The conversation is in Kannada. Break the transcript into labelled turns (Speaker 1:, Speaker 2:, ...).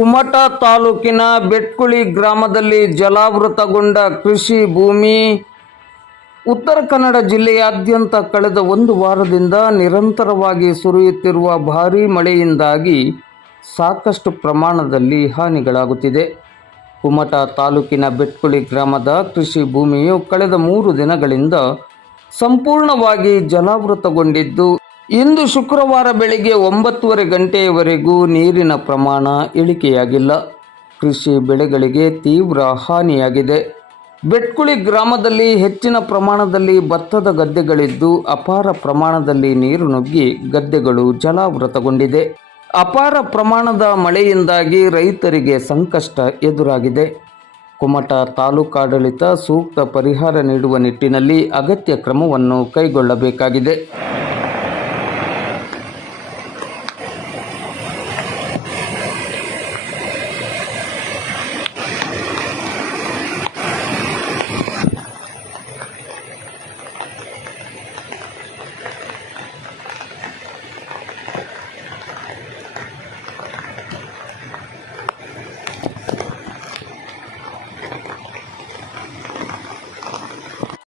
Speaker 1: ಕುಮಟ ತಾಲೂಕಿನ ಬೆಟ್ಕುಳಿ ಗ್ರಾಮದಲ್ಲಿ ಜಲಾವೃತಗೊಂಡ ಕೃಷಿ ಭೂಮಿ ಉತ್ತರ ಕನ್ನಡ ಜಿಲ್ಲೆಯಾದ್ಯಂತ ಕಳೆದ ಒಂದು ವಾರದಿಂದ ನಿರಂತರವಾಗಿ ಸುರಿಯುತ್ತಿರುವ ಭಾರೀ ಮಳೆಯಿಂದಾಗಿ ಸಾಕಷ್ಟು ಪ್ರಮಾಣದಲ್ಲಿ ಹಾನಿಗಳಾಗುತ್ತಿದೆ. ಕುಮಟ ತಾಲೂಕಿನ ಬೆಟ್ಕುಳಿ ಗ್ರಾಮದ ಕೃಷಿ ಭೂಮಿಯು ಕಳೆದ ಮೂರು ದಿನಗಳಿಂದ ಸಂಪೂರ್ಣವಾಗಿ ಜಲಾವೃತಗೊಂಡಿದ್ದು ಇಂದು ಶುಕ್ರವಾರ ಬೆಳಿಗ್ಗೆ ಒಂಬತ್ತುವರೆ ಗಂಟೆಯವರೆಗೂ ನೀರಿನ ಪ್ರಮಾಣ ಇಳಿಕೆಯಾಗಿಲ್ಲ. ಕೃಷಿ ಬೆಳೆಗಳಿಗೆ ತೀವ್ರ ಹಾನಿಯಾಗಿದೆ. ಬೆಟ್ಕುಳಿ ಗ್ರಾಮದಲ್ಲಿ ಹೆಚ್ಚಿನ ಪ್ರಮಾಣದಲ್ಲಿ ಭತ್ತದ ಗದ್ದೆಗಳಿದ್ದು ಅಪಾರ ಪ್ರಮಾಣದಲ್ಲಿ ನೀರು ನುಗ್ಗಿ ಗದ್ದೆಗಳು ಜಲಾವೃತಗೊಂಡಿದೆ. ಅಪಾರ ಪ್ರಮಾಣದ ಮಳೆಯಿಂದಾಗಿ ರೈತರಿಗೆ ಸಂಕಷ್ಟ ಎದುರಾಗಿದೆ. ಕುಮಟ ತಾಲೂಕಾಡಳಿತ ಸೂಕ್ತ ಪರಿಹಾರ ನೀಡುವ ನಿಟ್ಟಿನಲ್ಲಿ ಅಗತ್ಯ ಕ್ರಮವನ್ನು ಕೈಗೊಳ್ಳಬೇಕಾಗಿದೆ.